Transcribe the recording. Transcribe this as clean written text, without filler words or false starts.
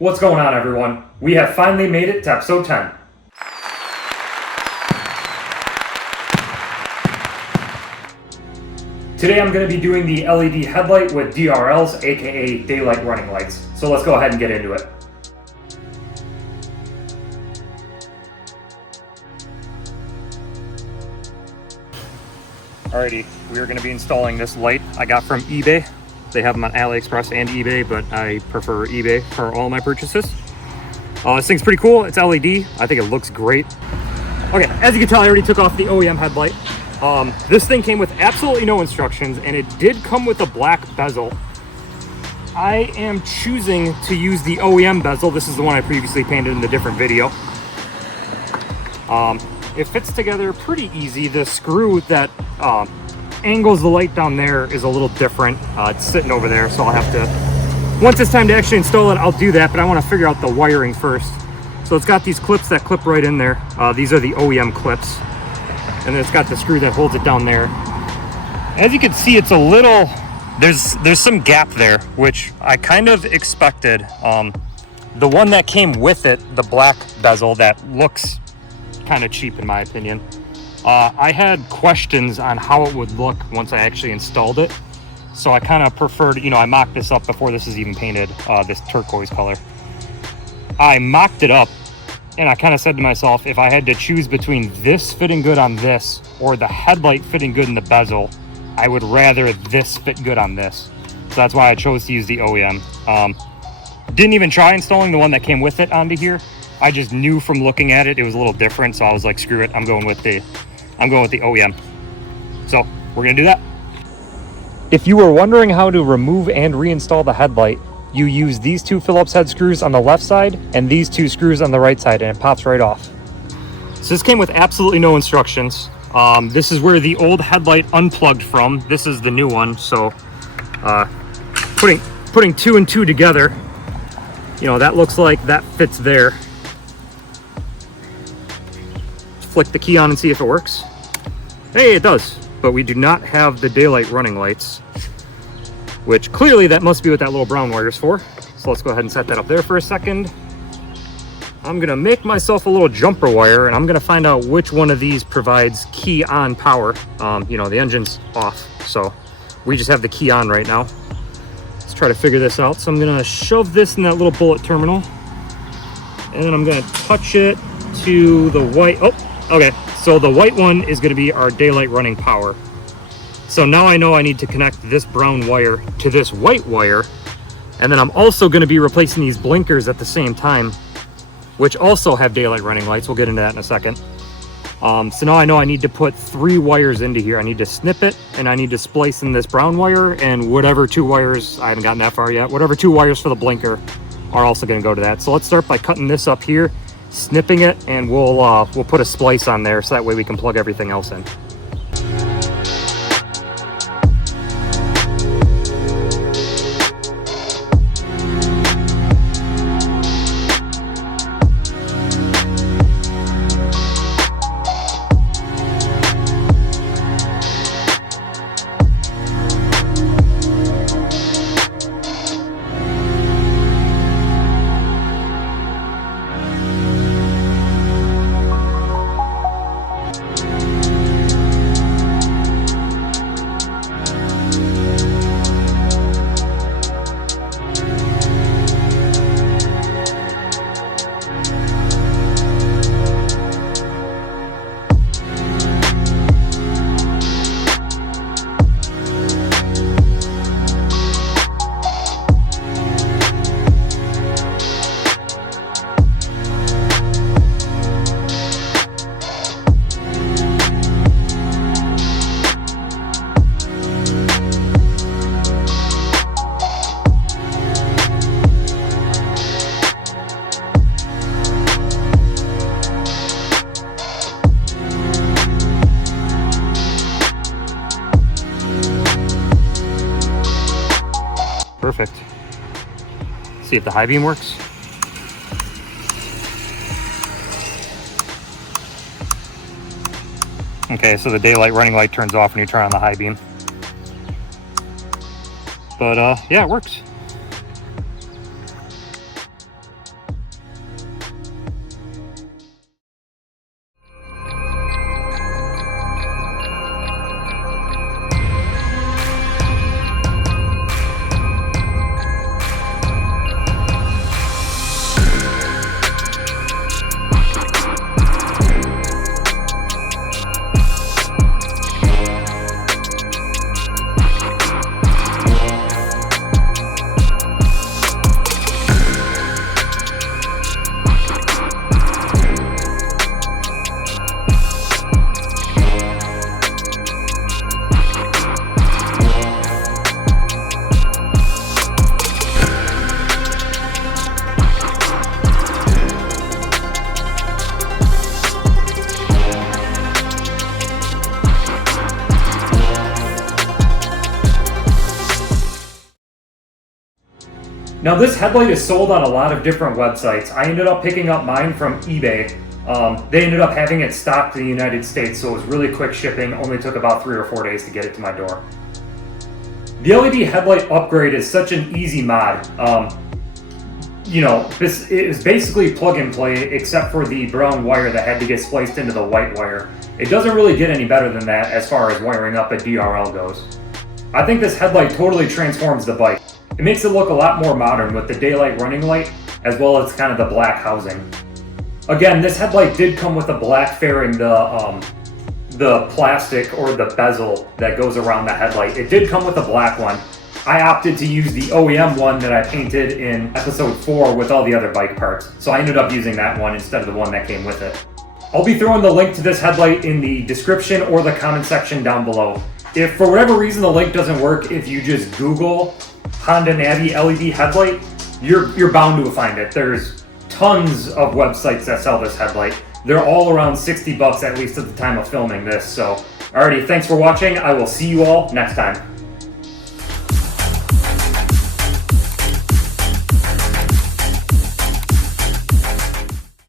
What's going on, everyone? We have finally made it to episode 10. Today I'm going to be doing the LED headlight with DRLs, aka daylight running lights. So let's go ahead and get into it. Alrighty, we are going to be installing this light I got from eBay. They have them on AliExpress and eBay, but I prefer eBay for all my purchases. This thing's pretty cool. It's LED. I think it looks great. Okay, as you can tell, I already took off the OEM headlight. This thing came with absolutely no instructions, and it did come with a black bezel. I am choosing to use the OEM bezel. This is the one I previously painted in a different video. It fits together pretty easy. The screw that angles the light down there is a little different. It's sitting over there, so I'll have to, once it's time to actually install it, I'll do that, but I want to figure out the wiring first. So it's got these clips that clip right in there. These are the OEM clips. And then it's got the screw that holds it down there. As you can see, it's a little, there's some gap there, which I kind of expected. The one that came with it, the black bezel, that looks kind of cheap in my opinion. I had questions on how it would look once I actually installed it. So I kind of preferred, I mocked this up before this is even painted, this turquoise color. I mocked it up and I kind of said to myself, if I had to choose between this fitting good on this or the headlight fitting good in the bezel, I would rather this fit good on this. So that's why I chose to use the OEM. Didn't even try installing the one that came with it onto here. I just knew from looking at it, it was a little different. So I was like, screw it, I'm going with the OEM. So we're gonna do that. If you were wondering how to remove and reinstall the headlight, you use these two Phillips head screws on the left side and these two screws on the right side, and it pops right off. So this came with absolutely no instructions. This is where the old headlight unplugged from. This is the new one. So putting two and two together, that looks like that fits there. Flick the key on and see if it works. Hey, it does, but we do not have the daylight running lights, which clearly that must be what that little brown wire is for. So let's go ahead and set that up there for a second. I'm gonna make myself a little jumper wire, and I'm gonna find out which one of these provides key on power. The engine's off, so we just have the key on right now. Let's try to figure this out. So I'm gonna shove this in that little bullet terminal, and then I'm gonna touch it to the white. Oh, okay. So the white one is gonna be our daylight running power. So now I know I need to connect this brown wire to this white wire. And then I'm also gonna be replacing these blinkers at the same time, which also have daylight running lights. We'll get into that in a second. So now I know I need to put 3 wires into here. I need to snip it, and I need to splice in this brown wire, and whatever 2 wires, I haven't gotten that far yet, whatever 2 wires for the blinker are also gonna go to that. So let's start by cutting this up here, snipping it, and we'll put a splice on there so that way we can plug everything else in. Perfect. See if the high beam works. Okay, so the daylight running light turns off when you turn on the high beam. But yeah, it works. Now this headlight is sold on a lot of different websites. I ended up picking up mine from eBay. They ended up having it stocked in the United States, so it was really quick shipping. Only took about 3 or 4 days to get it to my door. The LED headlight upgrade is such an easy mod. This is basically plug and play, except for the brown wire that had to get spliced into the white wire. It doesn't really get any better than that as far as wiring up a DRL goes. I think this headlight totally transforms the bike. It makes it look a lot more modern with the daylight running light, as well as kind of the black housing. Again, this headlight did come with a black fairing, the plastic or the bezel that goes around the headlight. It did come with a black one. I opted to use the OEM one that I painted in episode 4 with all the other bike parts. So I ended up using that one instead of the one that came with it. I'll be throwing the link to this headlight in the description or the comment section down below. If for whatever reason the link doesn't work, if you just Google Honda Navi LED headlight, you're bound to find it. There's tons of websites that sell this headlight. They're all around 60 bucks, at least at the time of filming this. So, alrighty, thanks for watching. I will see you all next time.